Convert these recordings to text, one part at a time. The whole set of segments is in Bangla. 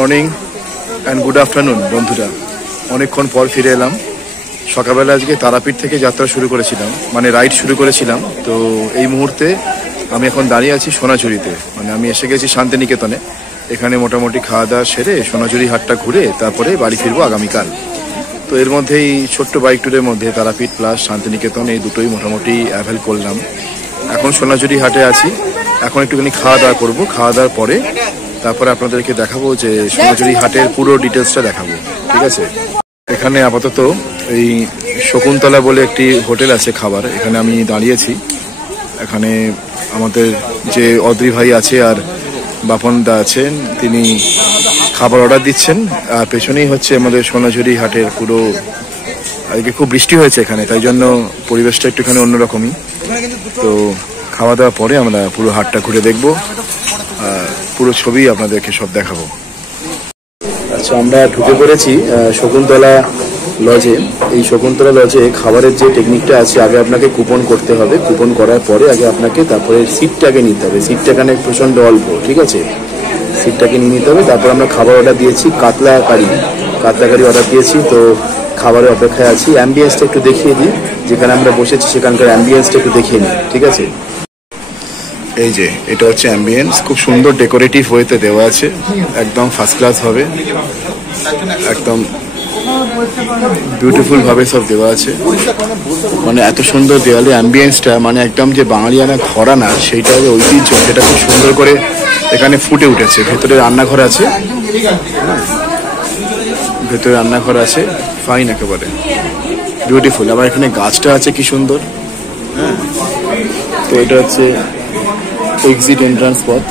মর্নিং অ্যান্ড গুড আফটারনুন বন্ধুরা, অনেকক্ষণ পর ফিরে এলাম। সকালবেলা আজকে তারাপীঠ থেকে যাত্রা শুরু করেছিলাম, মানে রাইড শুরু করেছিলাম। তো এই মুহূর্তে আমি এখন দাঁড়িয়ে আছি সোনাঝুরিতে, মানে আমি এসে গেছি শান্তিনিকেতনে। এখানে মোটামুটি খাওয়া দাওয়া সেরে সোনাঝুরি হাটটা ঘুরে তারপরে বাড়ি ফিরবো আগামীকাল। তো এর মধ্যেই ছোট্ট বাইক ট্যুরের মধ্যে তারাপীঠ প্লাস শান্তিনিকেতন এই দুটোই মোটামুটি অ্যাভেল করলাম। এখন সোনাঝুরি হাটে আছি, এখন একটুখানি খাওয়া দাওয়া করবো। খাওয়া দাওয়ার পরে তারপরে আপনাদেরকে দেখাবো যে সোনাঝুরি হাটের পুরো ডিটেলসটা দেখাবো, ঠিক আছে। এখানে আপাতত এই শকুন্তলা বলে একটি হোটেল আছে খাবার, এখানে আমি দাঁড়িয়েছি। এখানে আমাদের যে অদ্রি ভাই আছে আর বাপন দা আছেন, তিনি খাবার অর্ডার দিচ্ছেন। আর পেছনেই হচ্ছে আমাদের সোনাঝুরি হাটের পুরো, আজকে খুব বৃষ্টি হয়েছে এখানে, তাই জন্য পরিবেশটা একটুখানি অন্যরকমই। তো খাওয়া দাওয়ার পরে আমরা পুরো হাটটা ঘুরে দেখবো, পুরো ছবি আপনাদেরকে সব দেখাবো। আচ্ছা, আমরা ঢুকে পড়েছি শকুন্তলা লজে। এই শকুন্তলা লজে খাবারের যে টেকনিকটা আছে, আগে আপনাকে কুপন করতে হবে। কুপন করার পরে আগে আপনাকে তারপরে সিটটাকে নিতে হবে। সিটটা এখানে প্রচণ্ড অল্প, ঠিক আছে। সিটটাকে নিয়ে নিতে হবে। তারপর আমরা খাবার অর্ডার দিয়েছি, কাতলা কারি অর্ডার দিয়েছি। তো খাবারের অপেক্ষায় আছি। অ্যাম্বিয়েন্সটা একটু দেখিয়ে দিই, যেখানে আমরা বসেছি সেখানকার অ্যাম্বিয়েন্সটা একটু দেখিয়ে নিই, ঠিক আছে। এই যে এটা হচ্ছে অ্যাম্বিয়েন্স, খুব সুন্দর ডেকোরেটিভ ওয়েতে দেওয়া আছে, একদম ফার্স্ট ক্লাস হবে, একদম বিউটিফুল ভাবে সব দেওয়া আছে। মানে এত সুন্দর দেওয়ালে অ্যাম্বিয়েন্সটা, মানে একদম যে বাঙালিয়ানা ঘরানা সেইটা যে ঐতিহ্য, সেটা খুব সুন্দর করে এখানে ফুটে উঠেছে। ভেতরে রান্নাঘর আছে, ফাইন, একেবারে বিউটিফুল। আবার এখানে গাছটা আছে কি সুন্দর, হ্যাঁ। তো এটা হচ্ছে এক্সিট এন্ট্রান্স পথ।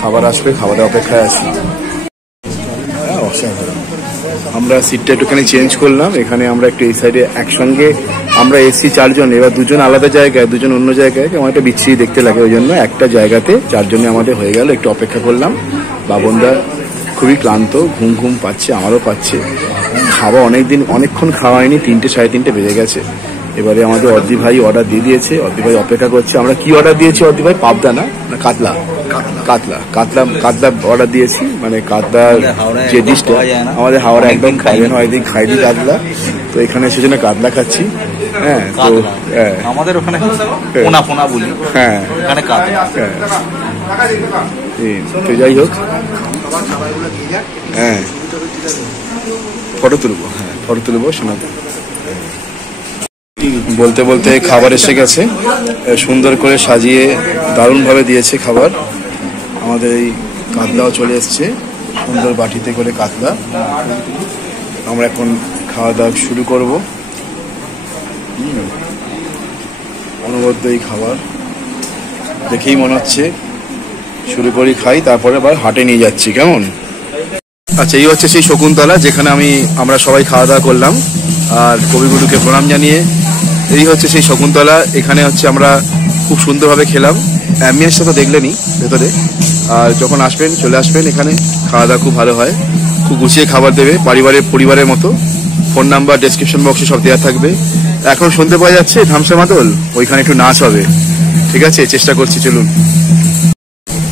খাবার আসবে, খাবারের অপেক্ষায় আছি। অসাধারণ। আমরা সিটটা একটুখানি চেঞ্জ করলাম। এখানে আমরা একটু এই সাইডে একসঙ্গে আমরা এসছি চারজন, এবার দুজন আলাদা জায়গায়, দুজন অন্য জায়গায়। আমার একটা বিচ্ছিরি দেখতে লাগে, ওই জন্য একটা জায়গাতে চারজনে আমাদের হয়ে গেল। একটু অপেক্ষা করলাম। বাবনদা খুবই ক্লান্ত, ঘুম পাচ্ছে, আমারও পাচ্ছে। খাওয়া অনেকক্ষণ খাওয়া হয়নি, 3টে সাড়ে 3টে বেজে গেছে। এবারে আমাদের অদ্রি ভাই অর্ডার দিয়ে দিয়েছে, অদ্রি ভাই অপেক্ষা করছে। আমরা কি অর্ডার দিয়েছি অদ্রি ভাই? পাবদা না কাতলা অর্ডার দিয়েছি। মানে কাতলার যে ডিশটা আমাদের হাওড়া একদম খাইবেন, হয়দিন খাইনি কাতলা। তো এখানে সেজন্য কাতলা খাচ্ছি। হ্যাঁ, তো আমাদের ওখানে পোনা পোনা বলি, হ্যাঁ, এখানে কাতলা। তো যাই হোক, হ্যাঁ, ফটো তুলবো শোনাতে। বলতে বলতে খাবার এসে গেছে, সুন্দর করে সাজিয়ে দারুণভাবে দিয়েছে খাবার। আমাদের এই কাতলাও চলে এসছে, সুন্দর বাটিতে করে কাতলা। আমরা এখন খাওয়া দাওয়া শুরু করব। অনবদ্য এই খাবার দেখেই মনে হচ্ছে শুরু করি, খাই, তারপরে আবার হাটে নিয়ে যাচ্ছি, কেমন? আচ্ছা, এই হচ্ছে সেই শকুন্তলা যেখানে আমরা সবাই খাওয়া দাওয়া করলাম। আর কবিগুরুকে প্রণাম জানিয়ে এই হচ্ছে সেই শকুন্তলা। এখানে হচ্ছে আমরা খুব সুন্দরভাবে খেলাম। অ্যাম্বিয়েন্সটা তো দেখলেনই ভেতরে। আর যখন আসবেন, চলে আসবেন এখানে, খাওয়া দাওয়া খুব ভালো হয়, খুব গুছিয়ে খাবার দেবে, পরিবারের মতো। ফোন নাম্বার ডেসক্রিপশন বক্সে সব দেওয়া থাকবে। এখন শুনতে পাওয়া যাচ্ছে ধামসা মাদল, ওইখানে একটু নাচ হবে, ঠিক আছে, চেষ্টা করছি। চলুন।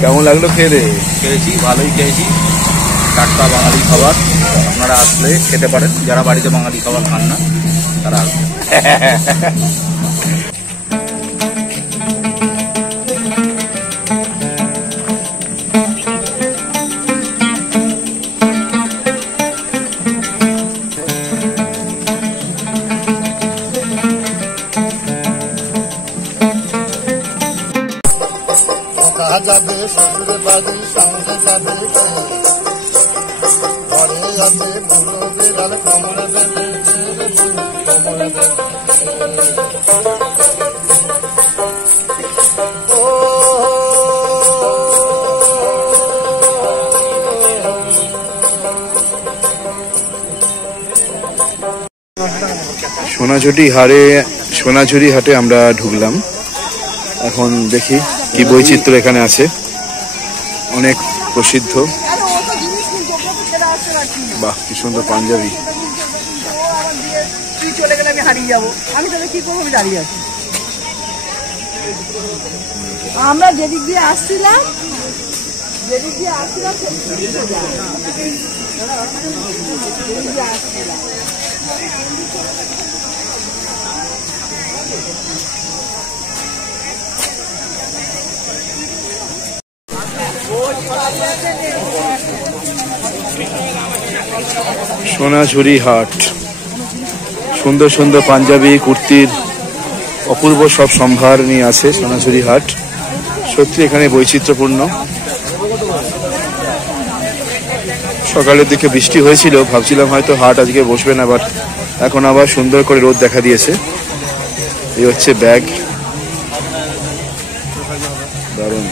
কেমন লাগলো খেয়ে? খেয়েছি, ভালোই খেয়েছি। টাটকা বাঙালি খাবার, আপনারা আসলে খেতে পারেন। যারা বাড়িতে বাঙালি খাবার খান না তারা আসবেন। একা যাবে শ্বশুর বাড়ি সঙ্গে যাবে ঘরে আছে বুড়ো বিড়াল কমলে দেবে কমলে দেবে সোনাঝুরি হাটে আমরা ঢুকলাম। এখন দেখি কি বৈচিত্র্য এখানে আছে, অনেক প্রসিদ্ধ। বাহ, কি সুন্দর পাঞ্জাবি। চলে গেলে আমি হারিয়ে যাবো, আমি তাহলে কি করবো? আমি দাঁড়িয়ে আছি। আমরা যেদিক দিয়ে আসছিলাম সোনাঝুরি হাট, সুন্দর সুন্দর পাঞ্জাবি কুর্তির অপূর্ব সব সম্ভার নিয়ে আছে সোনাঝুরি হাট। সত্যি এখানে বৈচিত্র্যপূর্ণ। সকালের দিকে বৃষ্টি হয়েছিল, ভাবছিলাম হয়তো হাট আজকে বসবে না, বাট এখন আবার সুন্দর করে রোদ দেখা দিয়েছে। এই হচ্ছে ব্যাগ, দারুণ।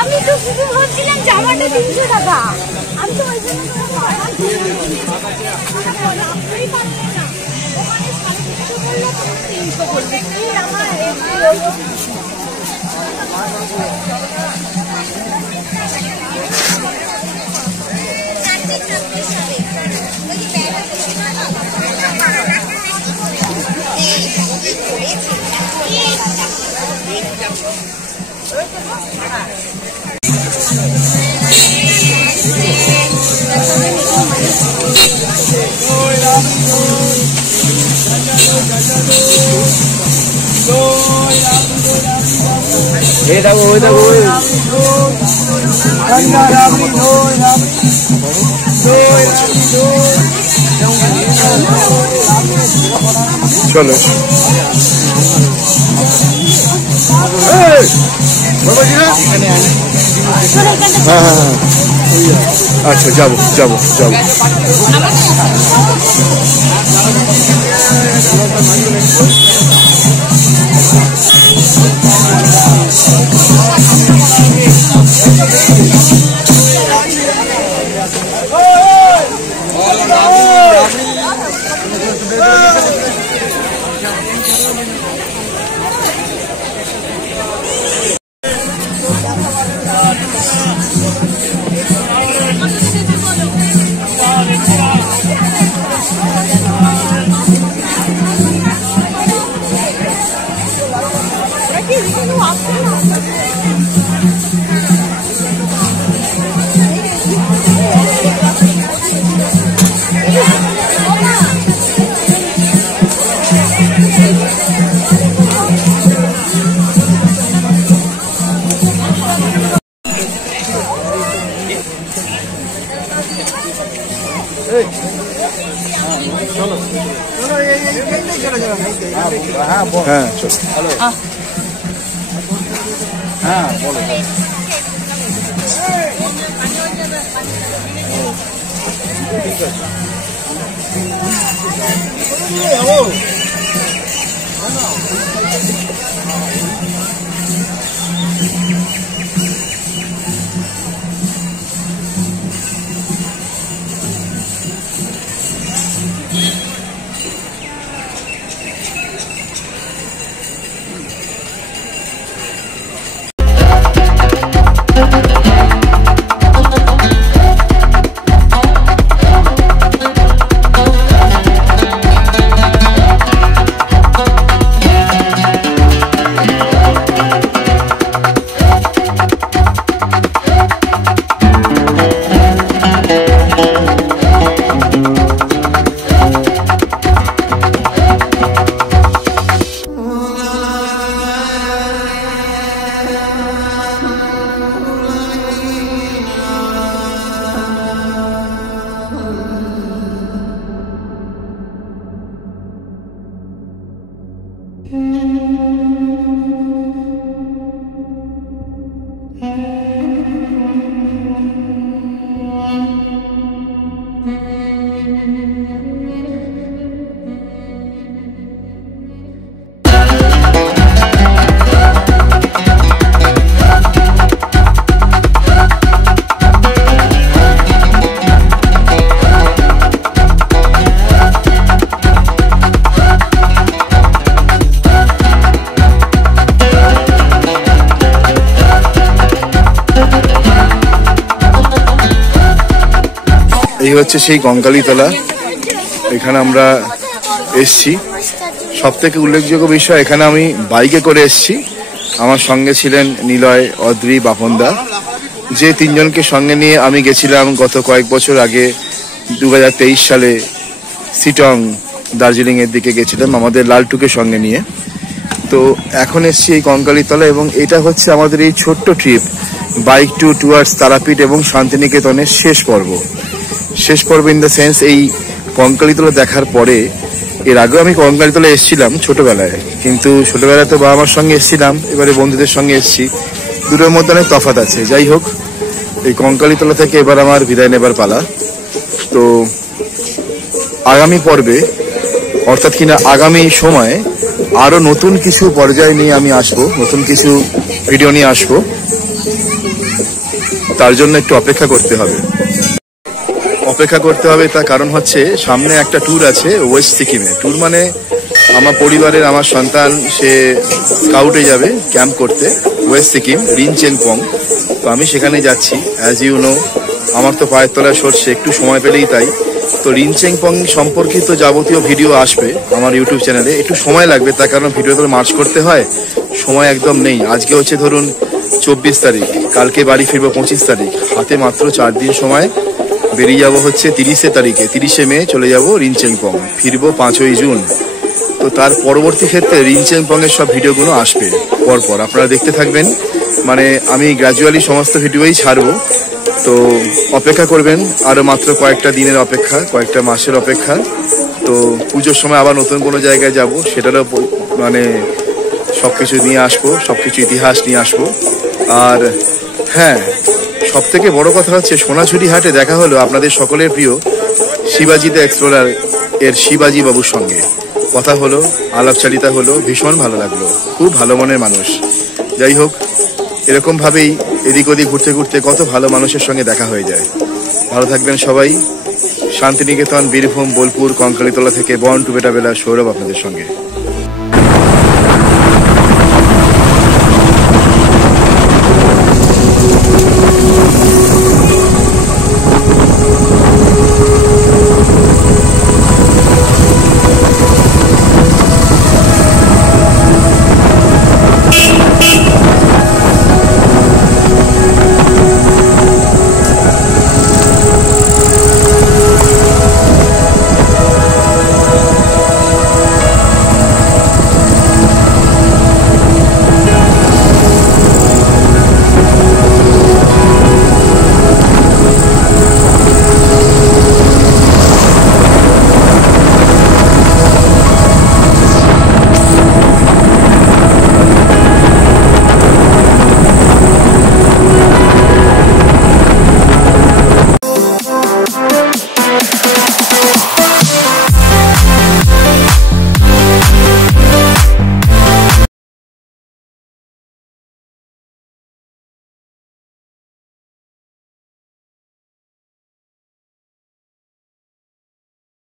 আমি তো শুধু ভাবছিলাম জামাটা 300 টাকা। আমি তো ওই জন্য চলো হ্যাঁ, আচ্ছা যাবো যাবো যাবো। হ্যাঁ চলো। হ্যাঁ বলো। এই হচ্ছে সেই কঙ্কালীতলা, এখানে আমরা এসছি। সব থেকে উল্লেখযোগ্য বিষয়, এখানে আমি বাইকে করে এসছি। আমার সঙ্গে ছিলেন নিলয়, অদ্রি, বাপনদা, যে তিনজনকে সঙ্গে নিয়ে আমি গেছিলাম গত কয়েক বছর আগে 2023 সালে সিটং দার্জিলিং এর দিকে গেছিলাম আমাদের লালটুকে সঙ্গে নিয়ে। তো এখন এসছি এই কঙ্কালীতলা, এবং এটা হচ্ছে আমাদের এই ছোট্ট ট্রিপ বাইক টুয়ার্ডস তারাপীঠ এবং শান্তিনিকেতনের শেষ পর্ব ইন দ্য সেন্স এই কঙ্কালীতলা দেখার পরে। এর আগেও আমি কঙ্কালীতলা এসেছিলাম ছোটবেলায়, কিন্তু ছোটবেলায় তো বাবা মার সঙ্গে এসেছিলাম, এবারে বন্ধুদের সঙ্গে এসেছি, দুটোর মধ্যে অনেক তফাৎ আছে। যাই হোক, এই কঙ্কালীতলা থেকে এবার আমার বিদায় নেবার পালা। তো আগামী পর্বে, অর্থাৎ কিনা আগামী সময়ে আরো নতুন কিছু পর্যায় নিয়ে আমি আসবো, নতুন কিছু ভিডিও নিয়ে আসবো। তার জন্য একটু অপেক্ষা করতে হবে। তার কারণ হচ্ছে সামনে একটা ট্যুর আছে ওয়েস্ট সিকিমে। ট্যুর মানে আমার পরিবারের, আমার সন্তান সে স্কাউটে যাবে ক্যাম্প করতে ওয়েস্ট সিকিম, রিনচেনপং। তো আমি সেখানে যাচ্ছি। অ্যাজ ইউ নো, আমার তো পায়ের তলায় সরছে, একটু সময় পেলেই তাই। তো রিনচেনপং সম্পর্কিত যাবতীয় ভিডিও আসবে আমার ইউটিউব চ্যানেলে। একটু সময় লাগবে, তার কারণ ভিডিও তো মার্চ করতে হয়, সময় একদম নেই। আজকে হচ্ছে ধরুন 24 তারিখ, কালকে বাড়ি ফিরবো 25 তারিখ, হাতে মাত্র 4 দিন সময়। বেরিয়ে যাব হচ্ছে 30 তারিখে, 30 মে চলে যাব রিনচেনপং, ফিরবো 5ই জুন। তো তার পরবর্তী ক্ষেত্রে রিনচেনপং এর সব ভিডিওগুলো আসবে পরপর, আপনারা দেখতে থাকবেন। মানে আমি গ্র্যাজুয়ালি সমস্ত ভিডিওই ছাড়বো, তো অপেক্ষা করবেন। আরো মাত্র কয়েকটা দিনের অপেক্ষা, কয়েকটা মাসের অপেক্ষা। তো পুজোর সময় আবার নতুন কোনো জায়গায় যাব, সেটারও মানে সবকিছু নিয়ে আসবো, সবকিছু ইতিহাস নিয়ে আসবো। আর হ্যাঁ, সব থেকে বড় কথা হচ্ছে সোনাঝুরি হাটে দেখা হলো আপনাদের সকলের প্রিয় শিবাজি দ্য এক্সপ্লোরার এর শিবাজি বাবুর সঙ্গে। কথা হলো, আলাপচারিতা হলো, ভীষণ ভালো লাগলো, খুব ভালো মনের মানুষ। যাই হোক, এরকম ভাবেই এদিক ওদিক ঘুরতে ঘুরতে কত ভালো মানুষের সঙ্গে দেখা হয়ে যায়। ভালো থাকবেন সবাই। শান্তিনিকেতন, বীরভূম, বোলপুর, কঙ্কালীতলা থেকে বর্ন টু বেটাবেলা, সৌরভ আপনাদের সঙ্গে।